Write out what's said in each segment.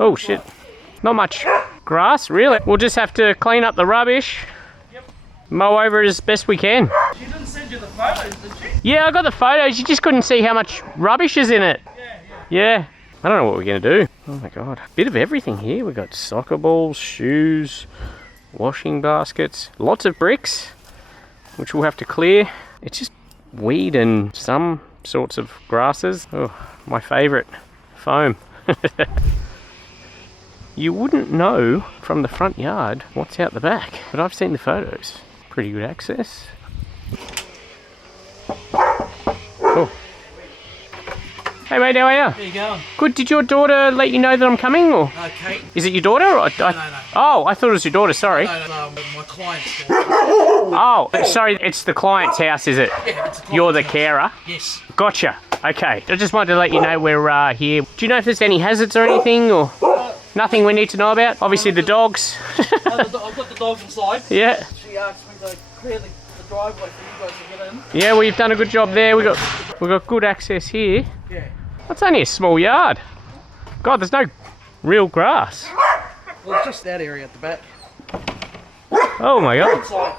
Oh shit. Not much grass, really. We'll just have to clean up the rubbish. Yep. Mow over it as best we can. She didn't send you the photos, did she? Yeah, I got the photos. You just couldn't see how much rubbish is in it. Yeah. I don't know what we're going to do. Oh my god. Bit of everything here. We've got soccer balls, shoes, washing baskets, lots of bricks, which we'll have to clear. It's just weed and some sorts of grasses. Oh, my favourite. Foam. You wouldn't know from the front yard what's out the back, but I've seen the photos. Pretty good access. Oh. Hey mate, how are you? How you going? Good. Did your daughter let you know that I'm coming, or? Kate. Is it your daughter? Or No. Oh, I thought it was your daughter. Sorry. No, my client's Oh, sorry. It's the client's house, is it? Yeah, it's You're the carer. Yes. Gotcha. Okay. I just wanted to let you know we're here. Do you know if there's any hazards or anything, or nothing we need to know about? Obviously the dogs. I've got the dogs inside. Yeah. She asked me to clear the driveway for you guys to get in. Yeah, well, you've done a good job there. We've got good access here. Yeah. That's only a small yard. God, there's no real grass. Well, it's just that area at the back. Oh my god. It's like...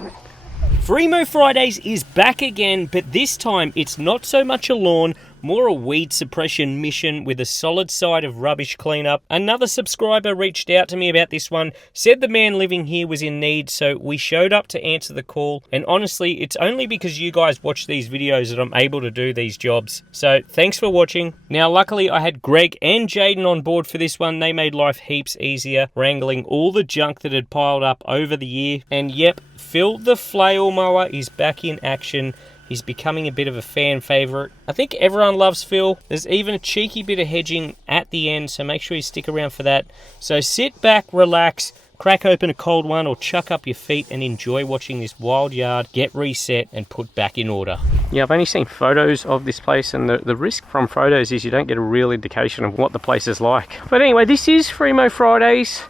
Free Mow Fridays is back again, but this time it's not so much a lawn, more a weed suppression mission with a solid side of rubbish cleanup. Another subscriber reached out to me about this one, said the man living here was in need, so we showed up to answer the call. And honestly, it's only because you guys watch these videos that I'm able to do these jobs. So thanks for watching. Now, luckily I had Greg and Jaden on board for this one. They made life heaps easier, wrangling all the junk that had piled up over the year. And yep, Phil the flail mower is back in action. He's becoming a bit of a fan favourite. I think everyone loves Phil. There's even a cheeky bit of hedging at the end, so make sure you stick around for that. So sit back, relax, crack open a cold one, or chuck up your feet and enjoy watching this wild yard get reset and put back in order. Yeah, I've only seen photos of this place, and the risk from photos is you don't get a real indication of what the place is like. But anyway, this is Free Mow Fridays.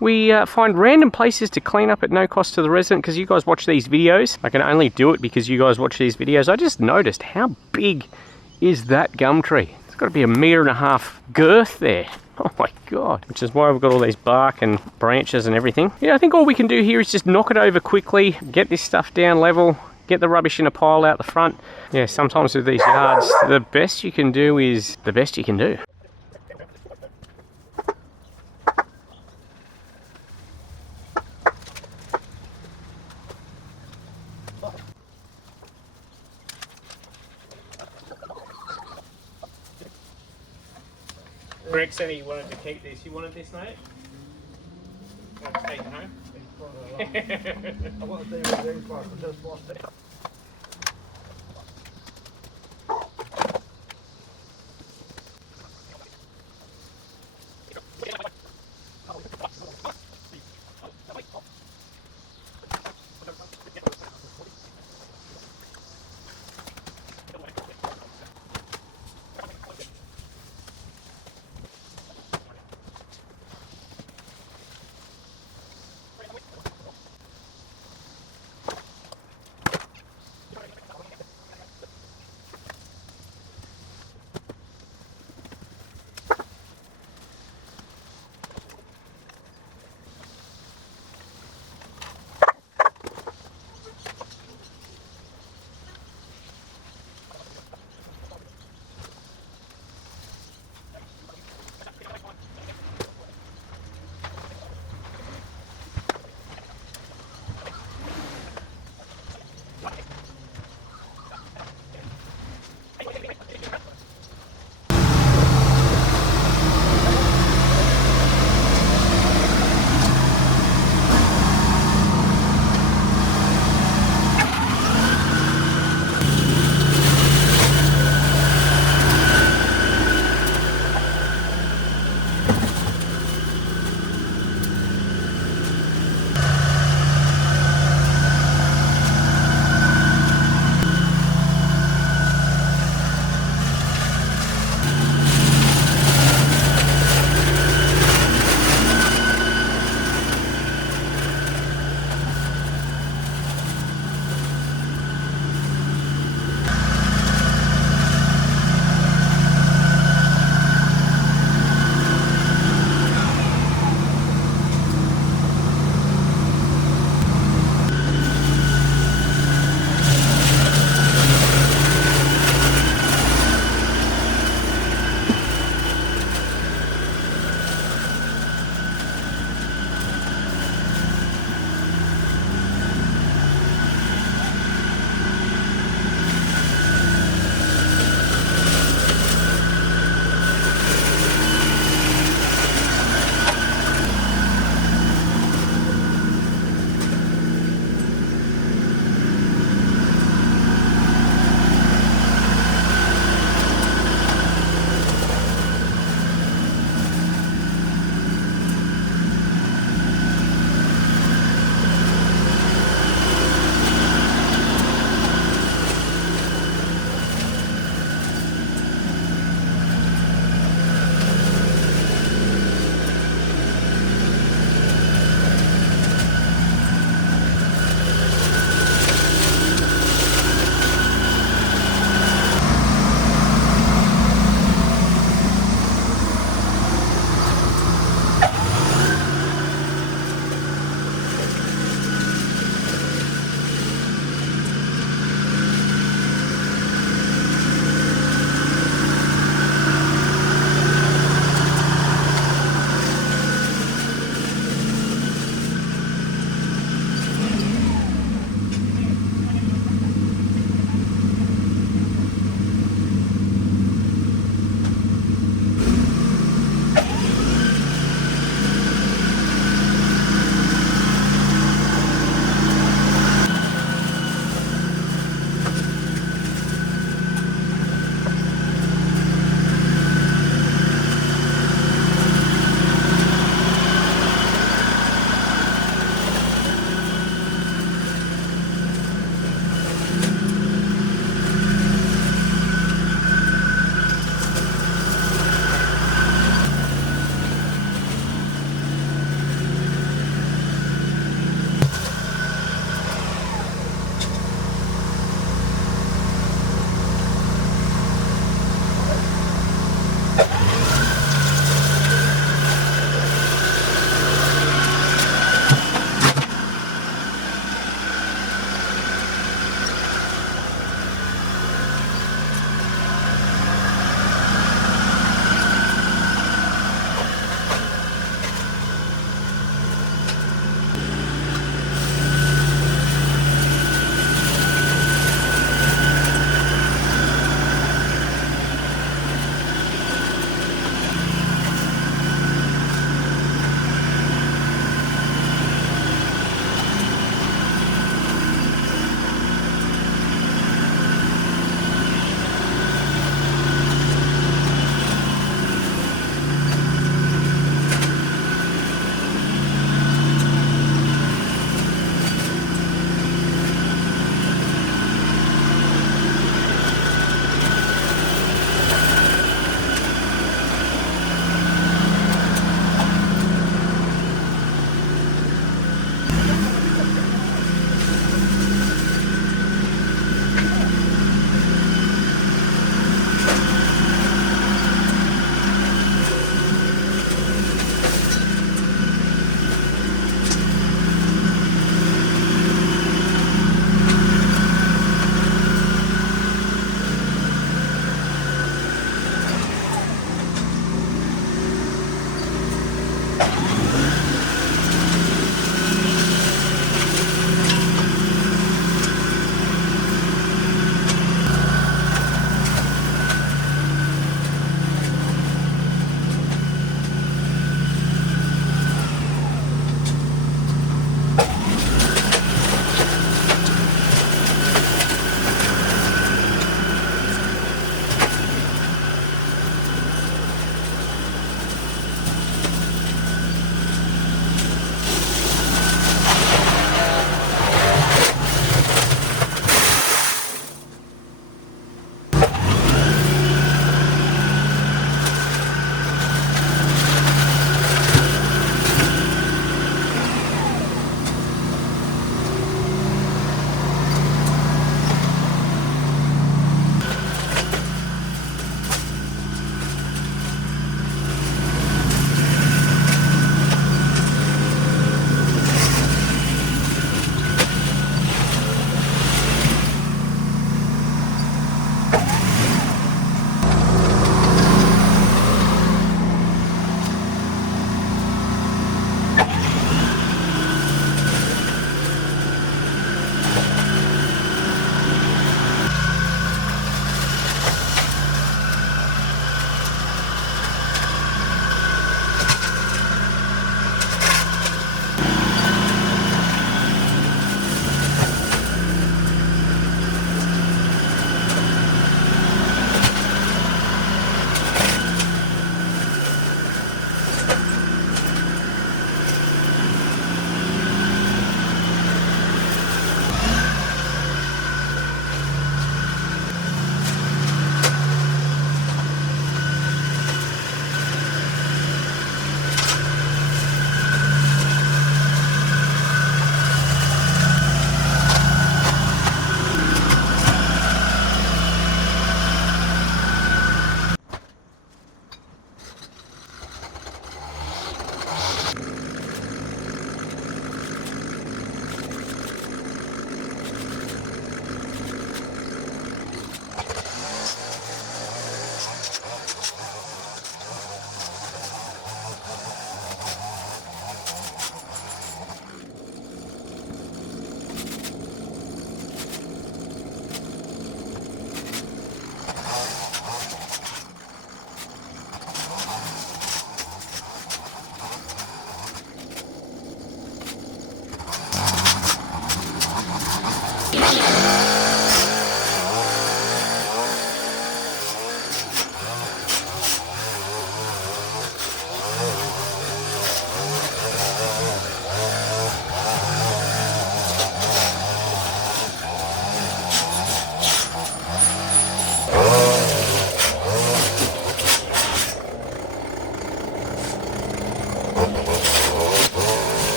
We find random places to clean up at no cost to the resident because you guys watch these videos. I can only do it because you guys watch these videos. I just noticed how big is that gum tree. It's got to be 1.5 meters girth there. Oh my god. Which is why we've got all these bark and branches and everything. Yeah, I think all we can do here is just knock it over quickly, get this stuff down level, get the rubbish in a pile out the front. Yeah, sometimes with these yards, the best you can do is the best you can do. Greg said he wanted to keep this. You wanted this, mate? Want to take it home? I want to do these ones, I just lost it.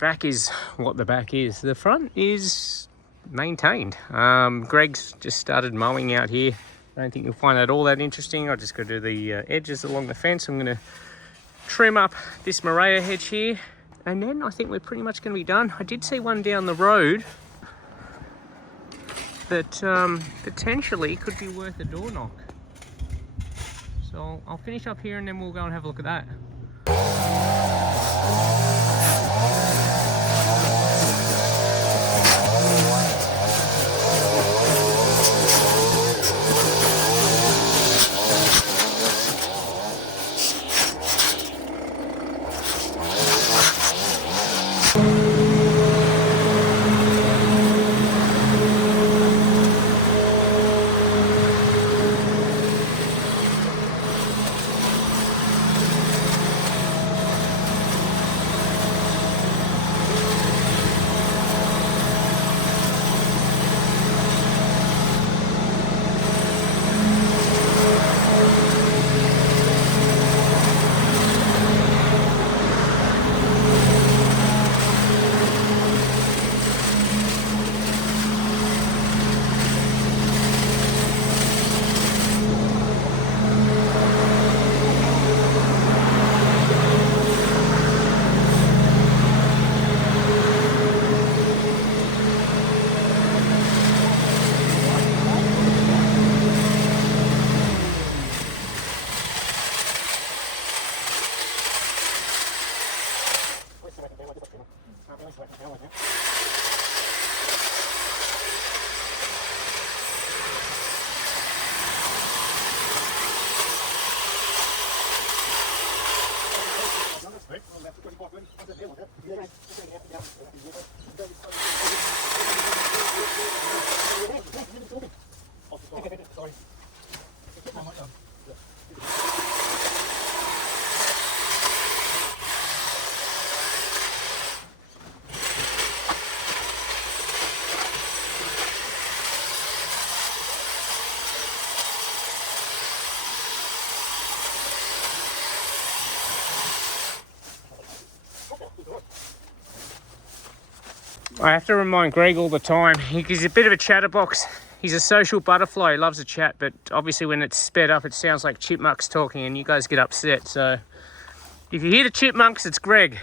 back is what the back is. The front is maintained. Greg's just started mowing out here. I don't think you'll find that all that interesting. I'll just go do the edges along the fence. I'm going to trim up this Morea hedge here, and then I think we're pretty much going to be done. I did see one down the road that potentially could be worth a door knock. So I'll finish up here and then we'll go and have a look at that. I have to remind Greg all the time, he's a bit of a chatterbox. He's a social butterfly, he loves to chat, but obviously when it's sped up, it sounds like chipmunks talking and you guys get upset. So if you hear the chipmunks, it's Greg.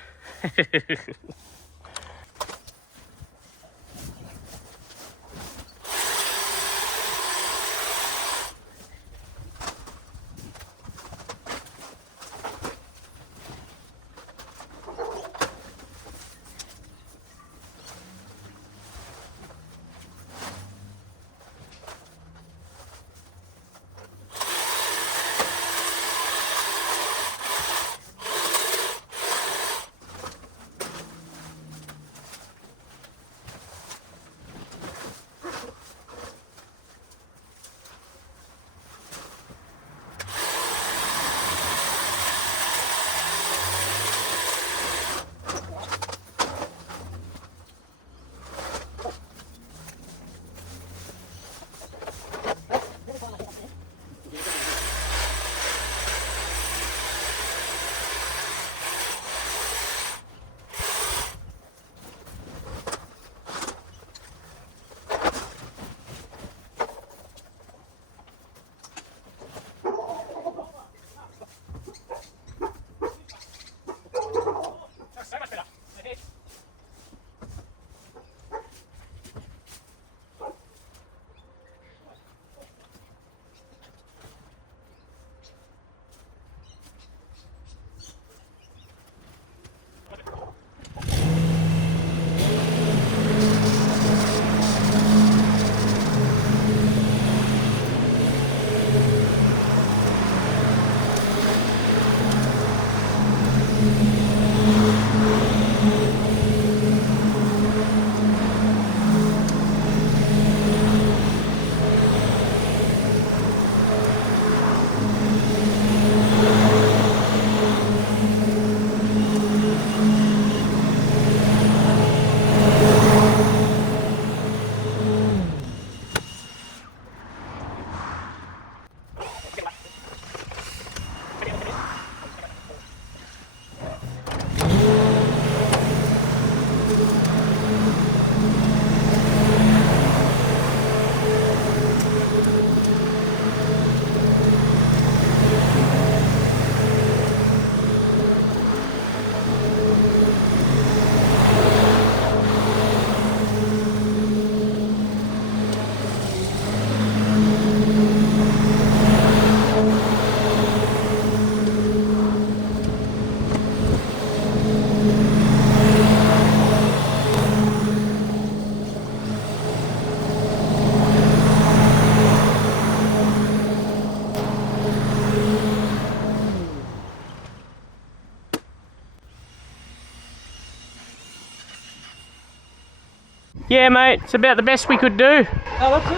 Yeah, mate, it's about the best we could do. Oh, that's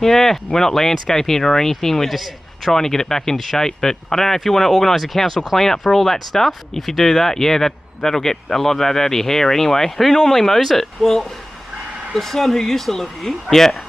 it. Yeah, we're not landscaping it or anything, we're just trying to get it back into shape. But I don't know if you want to organise a council clean-up for all that stuff. If you do that, yeah, that'll get a lot of that out of your hair anyway. Who normally mows it? Well, the son who used to live here, Yeah.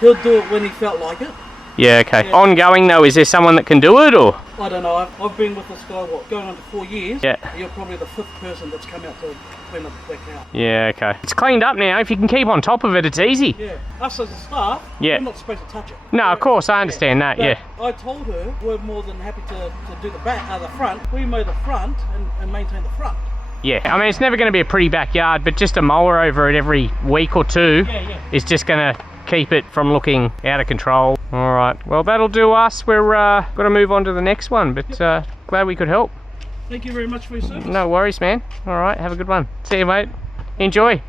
he'll do it when he felt like it. Yeah, okay. Yeah. Ongoing though, is there someone that can do it, or? I don't know. I've been with this guy, going on to 4 years. Yeah. You're probably the 5th person that's come out to clean up the back out. Yeah, okay. It's cleaned up now. If you can keep on top of it, it's easy. Yeah. Us as a staff, Yeah. we're not supposed to touch it. No, of course, I understand that, But yeah. I told her we're more than happy to do the the front. We mow the front and maintain the front. Yeah, I mean, it's never going to be a pretty backyard, but just a mower over it every week or two is just going to keep it from looking out of control. All right, well, that'll do us. We're going to move on to the next one, but glad we could help. Thank you very much for your service. No worries, man. All right, have a good one. See you, mate. Enjoy.